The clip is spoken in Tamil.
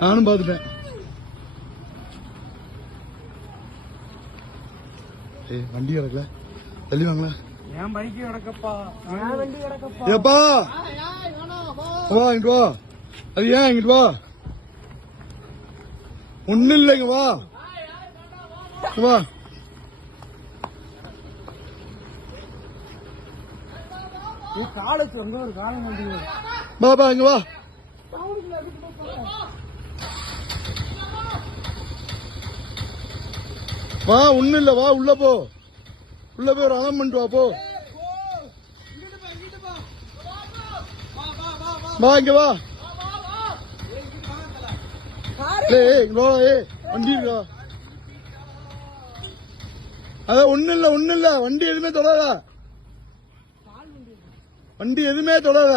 நானும் பார்த்துட்டேன். ஏய் வண்டி கிடக்கல தள்ளி வாங்களா? என் பைக்கு கிடக்கப்பா என் வண்டி கிடக்கப்பா ஏப்பா! வா இங்கிட்டு வா. அது ஏன் இங்கிட்டு வா? ஒண்ணும் இல்லைங்க வா. வா. காலுக்கு வந்து ஒரு காலம் வண்டி வா பா இங்க வா. வா ஒண்ணு இல்ல வா உள்ள போ. உள்ள போய் ஒரு அலம் பண்ணிட்டு வா போ. வா இங்க வா. ஏய் ஏய் வண்டி இருக்கா? அதான் ஒண்ணு இல்ல ஒண்ணு இல்ல வண்டி எதுவுமே தொடாத. வண்டி எதுவுமே தொடாத.